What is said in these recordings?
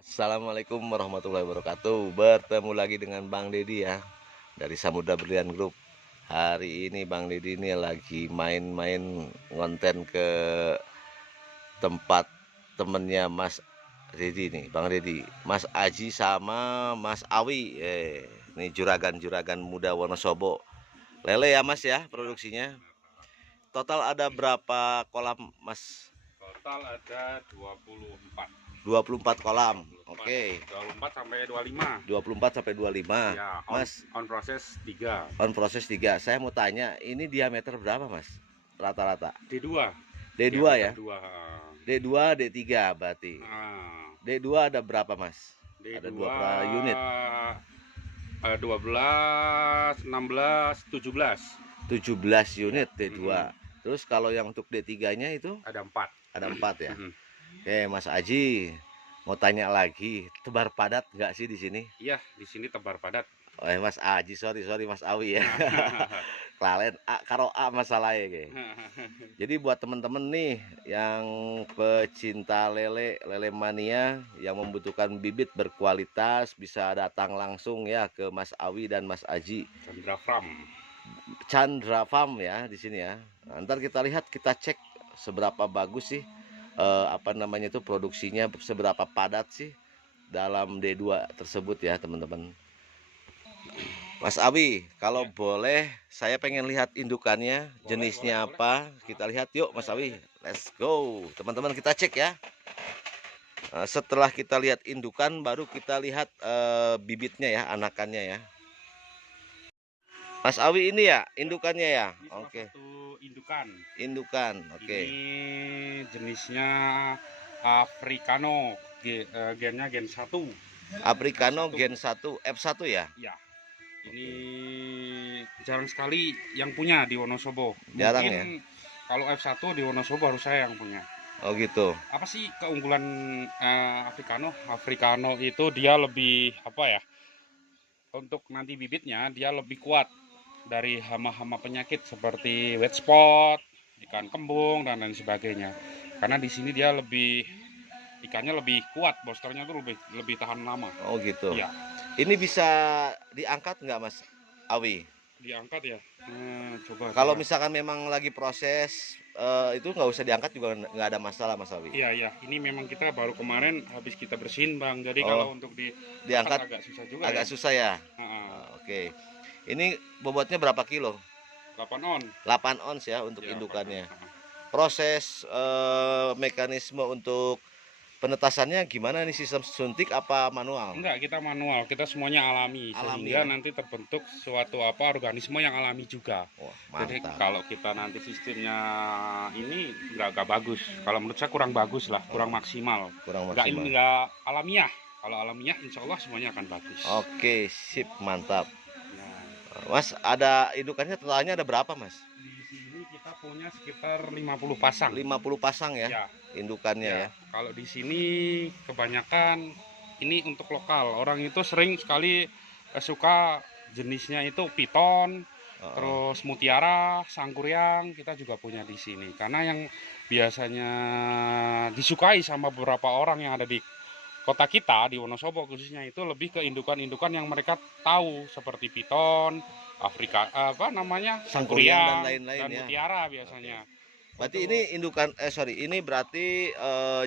Assalamualaikum warahmatullahi wabarakatuh. Bertemu lagi dengan Bang Deddy ya, dari Samudra Brilian Group. Hari ini Bang Deddy ini lagi main-main ngonten ke tempat temennya Mas Deddy nih, Bang Deddy, Mas Aji sama Mas Awi. Ini juragan-juragan muda Wonosobo. Lele ya Mas ya produksinya. Total ada berapa kolam Mas? Total ada 24. 24 kolam. 24. Oke. 24 sampai 25. 24 sampai 25. Ya, Mas, on proses 3. on proses 3. Saya mau tanya, ini diameter berapa, Mas? Rata-rata. D2. D2 ya? D2. D2, D3 berarti. Nah, D2 ada berapa, Mas? D2 Ada berapa unit? 12, 16, 17. 17 unit D2. Terus kalau yang untuk D3-nya itu Ada 4. ada 4 ya. Mhm. Oke, Mas Aji, mau tanya lagi, tebar padat nggak sih di sini? Iya, di sini tebar padat. Mas Aji, sorry Mas Awi ya. Kelalen A karo A masalahnya kayak. Jadi buat temen-temen nih yang pecinta lele mania yang membutuhkan bibit berkualitas bisa datang langsung ya ke Mas Awi dan Mas Aji. Chandra Farm. Chandra Farm ya di sini ya. Nah, ntar kita lihat, kita cek seberapa bagus sih apa namanya itu produksinya, seberapa padat sih dalam D2 tersebut ya teman-teman. Mas Awi, kalau boleh saya pengen lihat indukannya, jenisnya apa. Kita lihat yuk Mas Awi. Let's go. Teman-teman kita cek ya. Setelah kita lihat indukan baru kita lihat bibitnya ya, anakannya ya. Mas Awi ini ya indukannya ya. Ini Oke. satu indukan. Indukan. Oke. Ini jenisnya Africano, gennya gen 1. Africano Gen 1 F1 ya. Ya, ini jarang sekali yang punya di Wonosobo. Jarang Mungkin ya. kalau F1 di Wonosobo harus saya yang punya. Oh gitu. Apa sih keunggulan Africano? Africano itu dia lebih apa ya? Untuk nanti bibitnya dia lebih kuat dari hama-hama penyakit seperti white spot, ikan kembung dan lain sebagainya. Karena di sini dia lebih ikannya lebih kuat, boosternya tuh lebih tahan lama. Oh gitu. Iya. Ini bisa diangkat nggak Mas Awi? Diangkat ya. Coba. Kalau misalkan memang lagi proses itu nggak usah diangkat juga nggak ada masalah Mas Awi. Iya iya, ini memang kita baru kemarin habis kita bersihin Bang. Jadi kalau untuk diangkat agak susah juga. Agak ya. susah ya. Oke. Ini bobotnya berapa kilo? 8 on. 8 ons ya untuk Ya, indukannya. Proses mekanisme untuk penetasannya gimana nih, sistem suntik apa manual? Enggak, kita manual, kita semuanya alami, sehingga ya? nanti terbentuk suatu organisme yang alami juga. Wah, Jadi mantap. kalau kita nanti sistemnya ini enggak bagus. Kalau menurut saya kurang bagus lah, kurang maksimal. Kurang Enggak maksimal. enggak alamiah. Kalau alamiah insya Allah semuanya akan bagus. Oke, sip, mantap. Nah, Mas, ada indukannya totalnya ada berapa Mas? di sini kita punya sekitar 50 pasang. 50 pasang ya, Ya. indukannya ya. Kalau di sini kebanyakan ini untuk lokal. Orang itu sering sekali suka jenisnya itu piton, terus mutiara, sangkuriang, kita juga punya di sini. Karena yang biasanya disukai sama beberapa orang yang ada di kota kita, di Wonosobo khususnya, itu lebih ke indukan-indukan yang mereka tahu seperti piton, Afrika, apa namanya, Sangkuriang dan sangkuriang lain-lain dan ya. mutiara biasanya. Berarti ini indukan ini berarti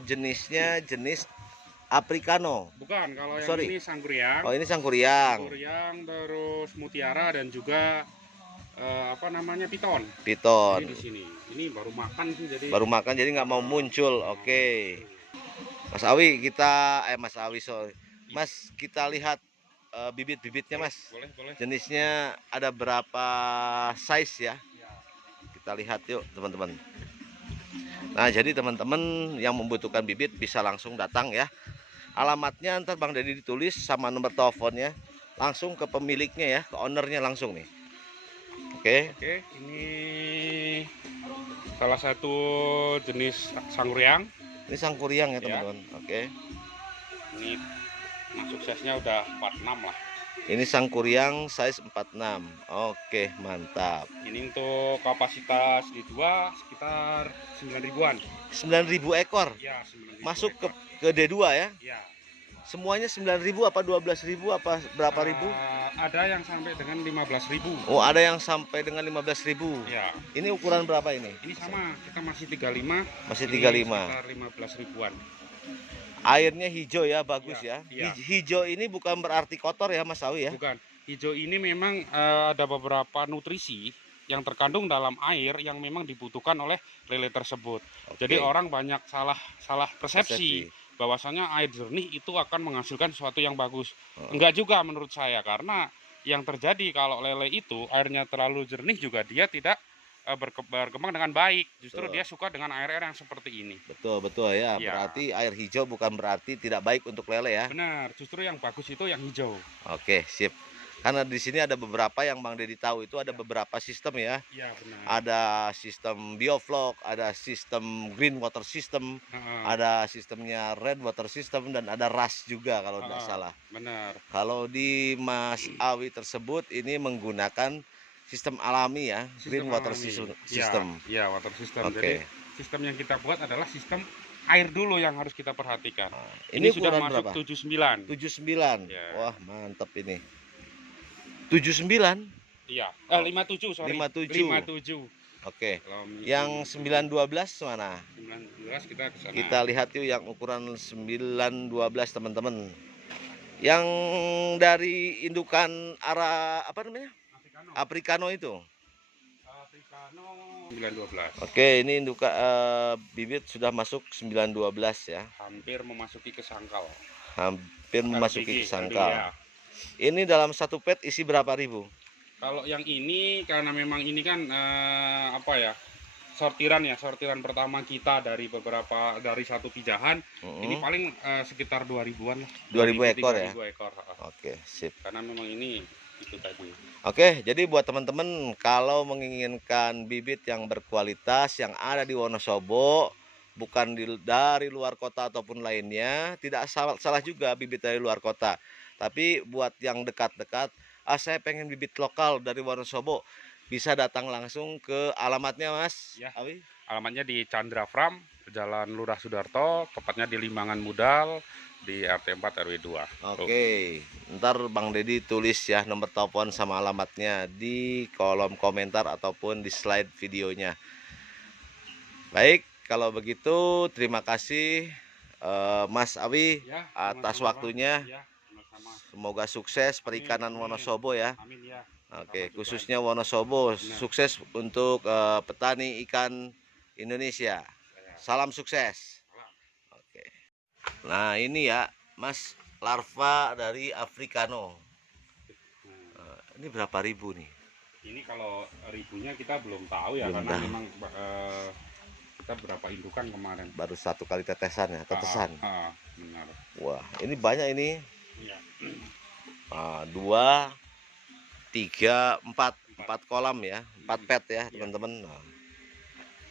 jenisnya jenis Africano. Bukan, kalau yang Sorry. ini sangkuriang. Oh, ini sangkuriang. Sangkuriang, terus mutiara dan juga apa namanya, piton. Piton. Ini di sini. Ini baru makan sih, jadi. Baru makan jadi nggak mau muncul. Oke. Mas Awi, kita Mas Awi, sorry. Mas, kita lihat bibit-bibitnya Mas. Boleh, boleh. Jenisnya ada berapa size ya? Kita lihat yuk teman-teman. Nah, jadi teman-teman yang membutuhkan bibit bisa langsung datang ya. Alamatnya ntar Bang Deddy ditulis sama nomor teleponnya, langsung ke pemiliknya ya, ke ownernya langsung nih. Oke. Oke, ini salah satu jenis sangkuriang. Ini sangkuriang ya teman-teman. Oke. Ini masuk size-nya udah 46 lah. Ini sangkuriang size 46. Oke, mantap. Ini untuk kapasitas D2 sekitar 9 ribuan. 9.000 ekor. Ya, 9.000 Masuk ekor. ke D2 ya. Ya. Semuanya 9.000 apa 12.000 apa berapa ribu? Ada yang sampai dengan 15.000. Oh, ada yang sampai dengan 15.000. Ya. Ini ukuran berapa ini? Ini sama, kita masih 35. Masih Ini 35. sekitar 15 ribuan. Airnya hijau ya, bagus ya. Iya. Hijau ini bukan berarti kotor ya, Mas Awi ya? Bukan. Hijau ini memang ada beberapa nutrisi yang terkandung dalam air yang memang dibutuhkan oleh lele tersebut. Oke. Jadi orang banyak salah persepsi bahwasanya air jernih itu akan menghasilkan sesuatu yang bagus. Enggak juga menurut saya, karena yang terjadi kalau lele itu airnya terlalu jernih juga dia tidak berkembang dengan baik. Justru dia suka dengan air-air yang seperti ini. Betul ya. Berarti air hijau bukan berarti tidak baik untuk lele ya. Benar, justru yang bagus itu yang hijau. Oke, sip. Karena di sini ada beberapa yang Bang Dedi tahu itu ada beberapa sistem ya. Iya, benar. Ada sistem bioflok, ada sistem green water system, ada sistemnya red water system, dan ada RAS juga kalau tidak salah. Benar. Kalau di Mas Awi tersebut ini menggunakan sistem alami ya, green water system. Iya, water system. Oke. Jadi sistem yang kita buat adalah sistem air dulu yang harus kita perhatikan. Ini sudah ukuran masuk berapa? 79. 79. Ya. Wah, mantap ini. 79? Iya. 57, sorry. 57. Oke. Yang 912 mana? 912 kita ke sana. Kita lihat yuk yang ukuran 912 teman-teman. Yang dari indukan arah apa namanya? Africano itu. Africano 912. Oke, ini indukan bibit sudah masuk 912 ya. Hampir memasuki ke sangkal. Hampir memasuki ke sangkal. Ya. Ini dalam satu pet isi berapa ribu? Kalau yang ini karena memang ini kan sortiran pertama kita dari satu pijahan. Ini paling sekitar 2000-an lah. 2000 ekor ya? 2000 ekor. Oke, sip. Karena memang ini itu tadi. Oke, jadi buat teman-teman kalau menginginkan bibit yang berkualitas yang ada di Wonosobo, bukan dari luar kota ataupun lainnya, tidak salah juga bibit dari luar kota. Tapi buat yang dekat-dekat, saya pengen bibit lokal dari Wonosobo, bisa datang langsung ke alamatnya, Mas Ya. Awi. Alamatnya di Chandra Farm, Jalan Lurah Sudarto, tepatnya di Limbangan Mudal, di RT 4 RW 2. Oke, ntar Bang Dedi tulis ya nomor telepon sama alamatnya di kolom komentar ataupun di slide videonya. Baik, kalau begitu terima kasih Mas Awi Ya, atas sama-sama. waktunya. Ya, sama-sama. Semoga sukses perikanan Amin. Wonosobo ya. Amin ya. Oke, Sama khususnya Wonosobo, Benar. sukses untuk petani ikan Indonesia. Salam sukses. Oke. Nah, ini ya, Mas, larva dari Africano. Ini berapa ribu nih? Ini kalau ribunya kita belum tahu ya, Belum karena tahu. memang kita berapa indukan kemarin. Baru satu kali tetesan ya, tetesan. Benar. Wah, ini banyak ini. Iya. 2, 3, 4 kolam ya, 4 pet ya teman-teman. Nah,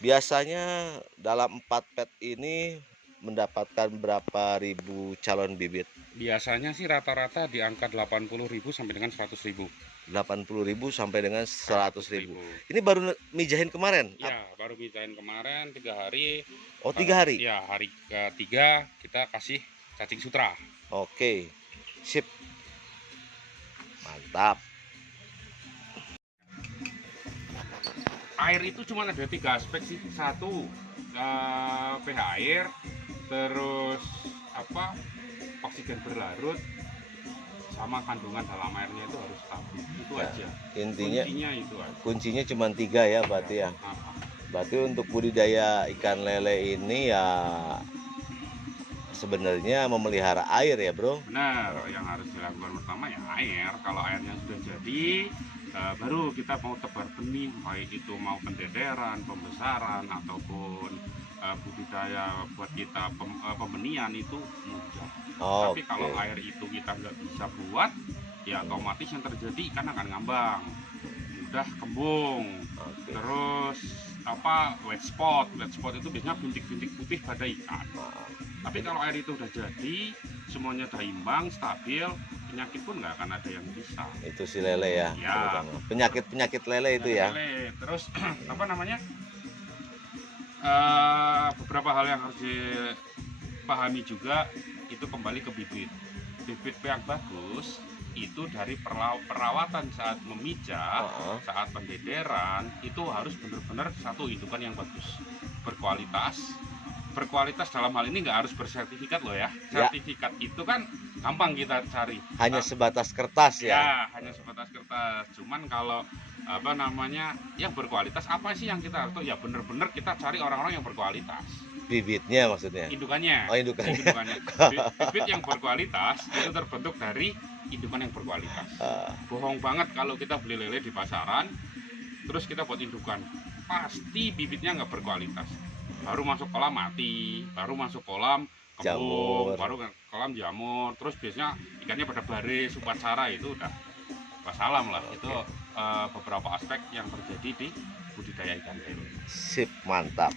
biasanya dalam 4 pet ini mendapatkan berapa ribu calon bibit? Biasanya sih rata-rata di angka 80.000 sampai dengan 100.000. 80.000 sampai dengan 100.000. Ini baru mijahin kemarin? Ya, baru mijahin kemarin 3 hari. Oh, 3 hari? Ya, hari ketiga kita kasih cacing sutra. Oke, sip. Mantap. Air itu cuma ada 3 aspek sih. Satu, pH air, terus oksigen berlarut, sama kandungan dalam airnya itu harus stabil. Itu Ya, aja. Intinya itu aja. kuncinya cuma 3 ya berarti ya. Berarti untuk budidaya ikan lele ini ya sebenarnya memelihara air ya, Bro. Benar, yang harus dilakukan pertama ya air. Kalau airnya sudah jadi, baru kita mau tebar benih, baik itu mau pendederan, pembesaran, ataupun budidaya buat kita pembenihan itu mudah. Tapi kalau air itu kita nggak bisa buat, ya otomatis yang terjadi ikan akan ngambang, mudah kembung. Terus wet spot itu biasanya bintik-bintik putih pada ikan. Tapi kalau air itu udah jadi, semuanya udah imbang, stabil, penyakit pun nggak akan ada yang bisa. Itu si lele ya. Ya. Penyakit lele itu ya. Terus beberapa hal yang harus dipahami juga, itu kembali ke bibit. Bibit yang bagus itu dari perawatan saat memijat, saat pendederan, itu harus benar-benar satu indukan yang bagus, berkualitas dalam hal ini nggak harus bersertifikat loh ya. Sertifikat itu kan gampang kita cari, hanya sebatas kertas ya. hanya sebatas kertas. Cuman kalau apa namanya yang berkualitas, apa sih yang kita harus tahu ya, benar-benar kita cari orang-orang yang berkualitas. Bibitnya maksudnya, indukannya. Oh, indukannya. Bibit yang berkualitas itu terbentuk dari indukan yang berkualitas. Bohong banget kalau kita beli lele di pasaran terus kita buat indukan, pasti bibitnya nggak berkualitas. Baru masuk kolam mati, baru masuk kolam kembung, baru kolam jamur, terus biasanya ikannya pada baris, upacara, itu udah wassalam lah. Itu beberapa aspek yang terjadi di budidaya ikan lele. Sip, mantap.